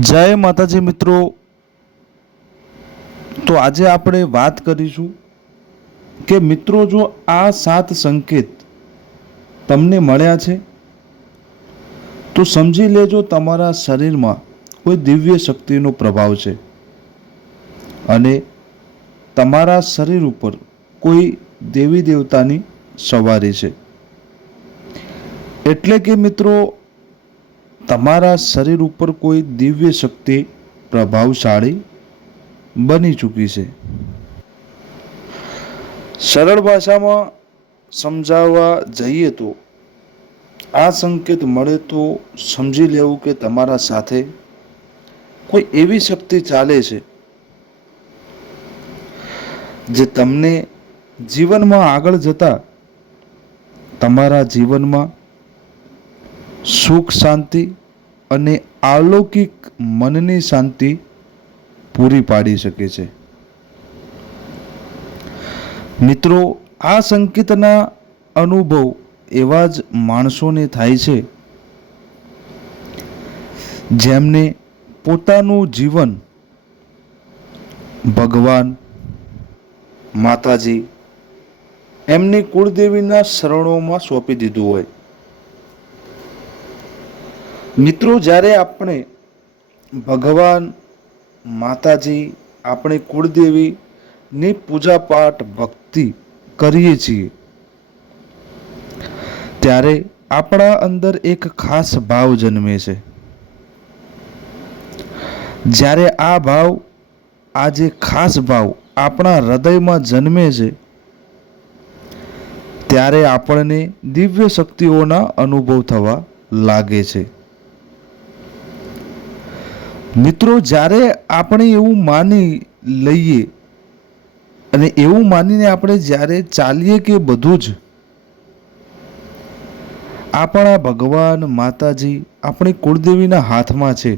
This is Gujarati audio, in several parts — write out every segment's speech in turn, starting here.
જય માતાજી મિત્રો. તો આજે આપણે વાત કરીશું કે મિત્રો જો આ સાત સંકેત તમને મળ્યા છે, તો સમજી લેજો તમારા શરીરમાં કોઈ દિવ્ય શક્તિનો પ્રભાવ છે. અને તમારા શરીર ઉપર કોઈ દેવી દેવતાની સવારી છે. એટલે કે મિત્રો તમારા શરીર ઉપર કોઈ દિવ્ય શક્તિ પ્રભાવશાળી બની ચૂકી છે. સરળ ભાષામાં સમજાવવા જઈએ તો આ સંકેત મળે તો સમજી લેવું કે તમારા સાથે કોઈ એવી શક્તિ ચાલે છે જે તમને જીવનમાં આગળ જતા તમારા જીવનમાં સુખ શાંતિ અને અલૌકિક મનની શાંતિ પૂરી પાડી શકે છે. મિત્રો, આ સંકેતના અનુભવ એવા જ માણસોને થાય છે, જેમને પોતાનું જીવન ભગવાન, માતાજી, એમની કુળદેવીના શરણોમાં સોંપી દીધું હોય. મિત્રો, જ્યારે આપણે ભગવાન માતાજી, આપણે કુળદેવીની પૂજા પાઠ ભક્તિ કરીએ છીએ, ત્યારે આપણા અંદર એક ખાસ ભાવ જન્મે છે. જ્યારે આ ભાવ, આ જે ખાસ ભાવ આપણા હૃદયમાં જન્મે છે, ત્યારે આપણને દિવ્ય શક્તિઓના અનુભવ થવા લાગે છે. મિત્રો, જ્યારે આપણે એવું માની લઈએ અને એવું માનીને આપણે જ્યારે ચાલીએ કે બધું જ, આપણા ભગવાન માતાજી આપણી કુળદેવીના હાથમાં છે.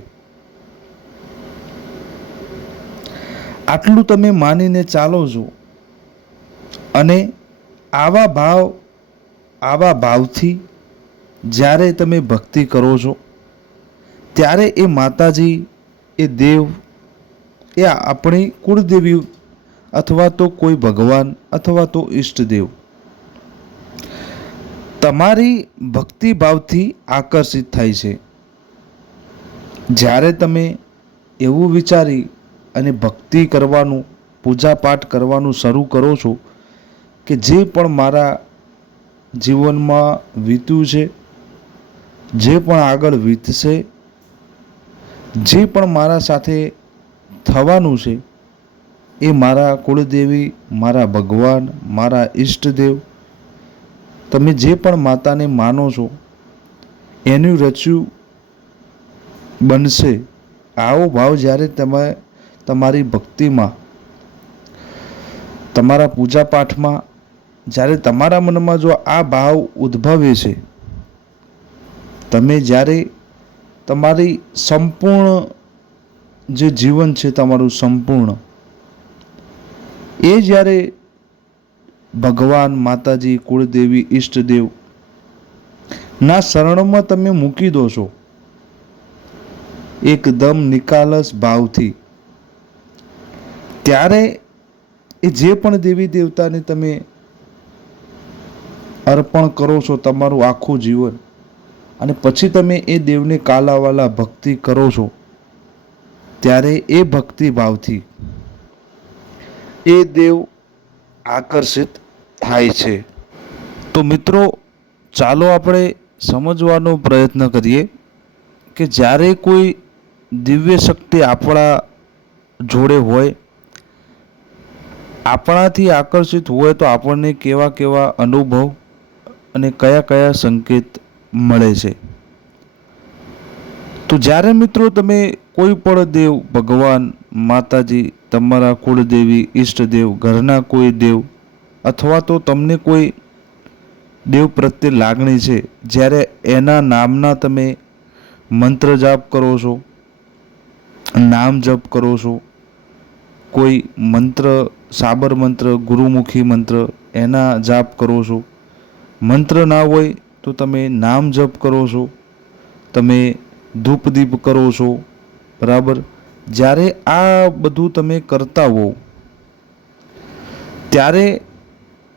આટલું તમે માનીને ચાલો છો અને આવા ભાવ, આવા ભાવથી જ્યારે તમે ભક્તિ કરો છો, ત્યારે એ માતાજી એ દેવ, એ આપણી કુળદેવી અથવા તો કોઈ ભગવાન અથવા તો ઈષ્ટદેવ. તમારી ભક્તિભાવથી આકર્ષિત થાય છે. જ્યારે તમે એવું વિચારી અને ભક્તિ કરવાનું પૂજા પાઠ કરવાનું શરૂ કરો છો કે જે પણ મારા જીવનમાં વીત્યું છે, જે પણ આગળ વીતશે જે પણ મારા સાથે થવાનું છે, એ મારા કુળદેવી, મારા ભગવાન, મારા ઈષ્ટદેવ, તમે જે પણ માતાને માનો છો, એનું રચ્યું બનશે. આવો ભાવ જ્યારે તમે તમારી ભક્તિમાં, તમારા પૂજા પાઠમાં જ્યારે તમારા મનમાં જો આ ભાવ ઉદ્ભવે છે, તમે જ્યારે તમારી સંપૂર્ણ જે જીવન છે, તમારું સંપૂર્ણ, એ જ્યારે ભગવાન, માતાજી, કુળદેવી, ઈષ્ટદેવ ના શરણમાં તમે મૂકી દો છો, એકદમ નિકાલસ ભાવથી, ત્યારે એ જે પણ દેવી દેવતાને તમે અર્પણ કરો છો, તમારું આખું જીવન અને પછી તમે એ દેવને કાલાવાલા ભક્તિ કરો છો, ત્યારે એ ભક્તિ ભાવથી એ દેવ આકર્ષિત થાય છે. તો મિત્રો, ચાલો આપણે સમજવાનો પ્રયત્ન કરીએ કે જ્યારે કોઈ દિવ્ય શક્તિ આપણા જોડે હોય, આપણાથી આકર્ષિત હોય તો આપણને કેવા કેવા અનુભવ અને કયા કયા સંકેત મળે છે. તો જ્યારે મિત્રો તમે કોઈ પણ દેવ, ભગવાન, માતાજી, તમારા કુળદેવી, ઈષ્ટદેવ, ઘરના કોઈ દેવ અથવા તો તમને કોઈ દેવ પ્રત્યે લાગણી છે, જ્યારે એના નામના તમે મંત્ર જાપ કરો છો, નામ જપ કરો છો, કોઈ મંત્ર, સાબર મંત્ર, ગુરુમુખી મંત્ર એના જાપ કરો છો, મંત્ર ના હોય તો તમે નામ જપ કરો છો, તમે ધૂપ દીપ કરો છો, બરાબર? જ્યારે આ બધું તમે કરતા હો ત્યારે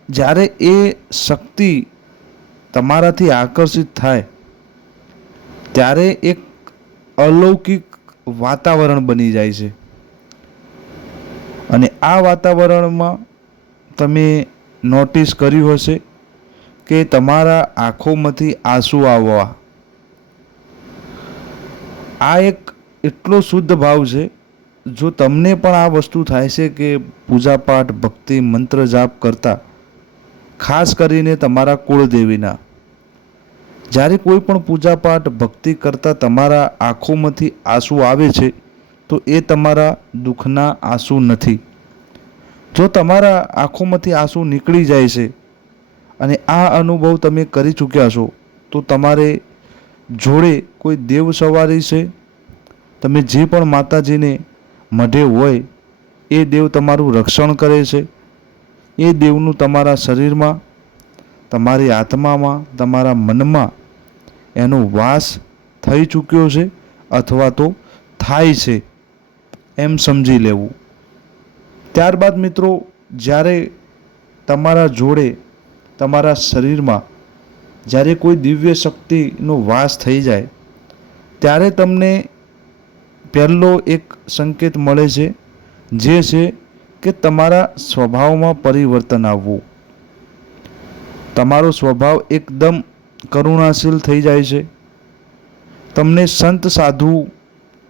જ્યારે એ શક્તિ તમારાથી આકર્ષિત થાય, ત્યારે એક અલૌકિક વાતાવરણ બની જાય છે. અને આ વાતાવરણમાં તમે નોટિસ કર્યું હશે કે તમારા આંખોમાંથી આંસુ આવવા. આ એક એટલો શુદ્ધ ભાવ છે, જો તમને પણ આ વસ્તુ થાય છે કે પૂજાપાઠ, ભક્તિ, મંત્ર જાપ કરતા, ખાસ કરીને તમારા કુળદેવીના. જ્યારે કોઈ પણ પૂજાપાઠ, ભક્તિ કરતા તમારા આંખોમાંથી આંસુ આવે છે, તો એ તમારા દુઃખના આંસુ નથી. જો તમારા આંખોમાંથી આંસુ નીકળી જાય છે અને આ અનુભવ તમે કરી ચૂક્યા છો, તો તમારે જોડે કોઈ દેવ સવારી છે? તમે જે પણ માતાજીને મઢે હોય, એ દેવ તમારું રક્ષણ કરે છે? એ દેવનું તમારા શરીરમાં, તમારી આત્મામાં, તમારા મનમાં એનો વાસ થઈ ચૂક્યો છે અથવા તો થાય છે? એમ સમજી લેવું. ત્યારબાદ મિત્રો, જ્યારે તમારા જોડે તમારા શરીરમાં જ્યારે કોઈ દિવ્ય શક્તિનો વાસ થઈ જાય, ત્યારે તમને પહેલો એક સંકેત મળે છે, જે છે કે તમારા સ્વભાવમાં પરિવર્તન આવવું. તમારો સ્વભાવ એકદમ કરુણાશીલ થઈ જાય છે. તમને સંત સાધુ,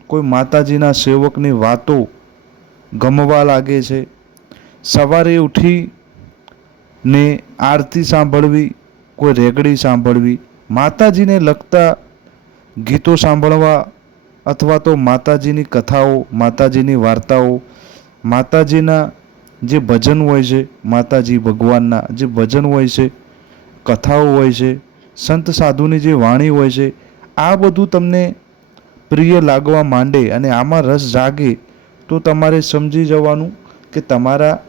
કોઈ માતાજીના સેવકની વાતો ગમવા લાગે છે. સવારે ઉઠી ને આરતી સાંભળવી, કોઈ રેગડી સાંભળવી, માતાજીને લગતા ગીતો સાંભળવા અથવા તો માતાજીની કથાઓ, માતાજીની વાર્તાઓ, માતાજીના જે ભજન હોય છે, માતાજી ભગવાનના જે ભજન હોય છે, કથાઓ હોય છે, સંત સાધુની જે વાણી હોય છે, આ બધું તમને પ્રિય લાગવા માંડે અને આમાં રસ જાગે, તો તમારે સમજી જવાનું કે તમારા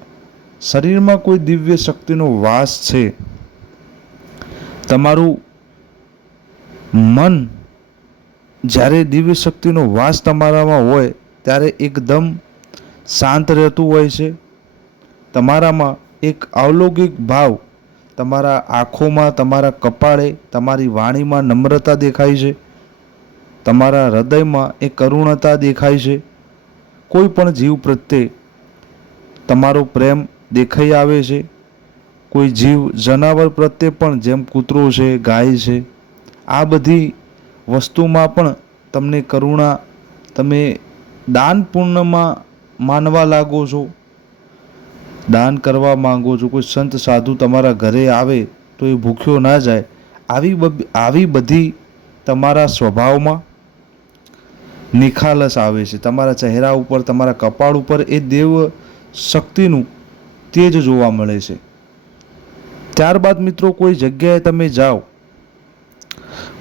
શરીરમાં કોઈ દિવ્ય શક્તિનો વાસ છે, તમારું મન જ્યારે દિવ્ય શક્તિનો વાસ તમારામાં હોય, ત્યારે એકદમ શાંત રહેતું હોય છે. તમારામાં એક અવલૌકિક ભાવ તમારા આંખોમાં, તમારા કપાળે, તમારી વાણીમાં નમ્રતા દેખાય છે. તમારા હૃદયમાં એ કરુણતા દેખાય છે. કોઈ પણ જીવ પ્રત્યે તમારો પ્રેમ દેખાઈ આવે છે. કોઈ જીવ, જનાવર પ્રત્યે પણ જેમ કૂતરો છે, ગાય છે, આ બધી વસ્તુમાં પણ તમને કરુણા, તમે દાન પૂર્ણમાં માનવા લાગો છો. દાન કરવા માંગો છો. કોઈ સંત, સાધુ તમારા ઘરે આવે તો એ ભૂખ્યો ના જાય. આવી આવી બધી તમારા સ્વભાવમાં નિખાલસ આવે છે. તમારા ચહેરા ઉપર, તમારા કપાળ ઉપર એ દેવ શક્તિનું તેજ જોવા મળે છે. ત્યારબાદ મિત્રો કોઈ જગ્યાએ તમે જાઓ,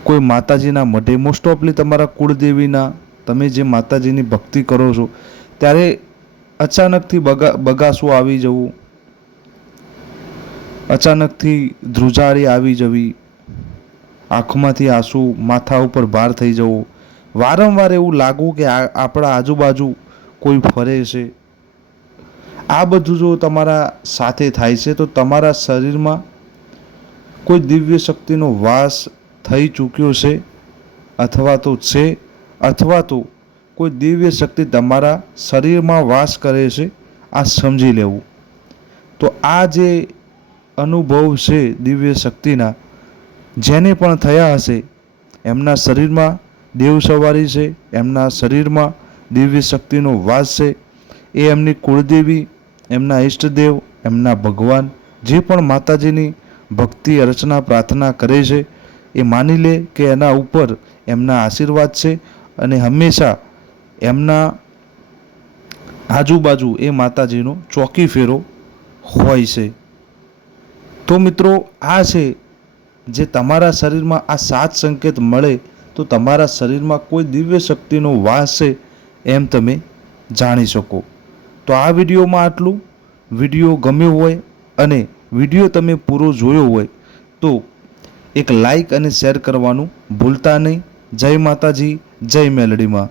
કોઈ માતાજીના મઢે મોસ્ટ ઓફલી તમારા કુળદેવીના, તમે જે માતાજીની ભક્તિ કરો છો, ત્યારે અચાનકથી બગા, બગાસું આવી જવું, અચાનકથી ધ્રુજારી આવી જવી, આંખમાંથી આંસુ માથા ઉપર ભાર થઈ જવો, વારંવાર એવું લાગવું કે આપણા આજુબાજુ કોઈ ફરે છે. આ બધું જો તમારા સાથે થાય છે, તો તમારા શરીરમાં કોઈ દિવ્ય શક્તિનો વાસ થઈ ચૂક્યો છે અથવા તો છે, અથવા તો કોઈ દિવ્ય શક્તિ તમારા શરીરમાં વાસ કરે છે, આ સમજી લેવું. તો આ જે અનુભવ છે દિવ્ય શક્તિના, જેને પણ થયા હશે, એમના શરીરમાં દેવ સવારી છે, એમના શરીરમાં દિવ્ય શક્તિનો વાસ છે, એ એમની કુળદેવી એમના ઈષ્ટદેવ, એમના ભગવાન જે પણ માતાજીની ભક્તિ, અર્ચના, પ્રાર્થના કરે છે, એ માની લે કે એના ઉપર એમના આશીર્વાદ છે અને હંમેશા એમના આજુબાજુ એ માતાજીનો ચોકી ફેરો હોય છે. તો મિત્રો, આ છે જે તમારા શરીરમાં આ સાત સંકેત મળે તો તમારા શરીરમાં કોઈ દિવ્ય શક્તિનો વાસ છે એમ તમે જાણી શકો. તો આ વિડીયોમાં આટલું. વીડિયો ગમ્યો હોય અને વીડિયો તમે પૂરો જોયો હોય તો એક લાઈક અને શેર કરવાનું ભૂલતા નહીં. જય માતાજી, જય મેલડીમાં.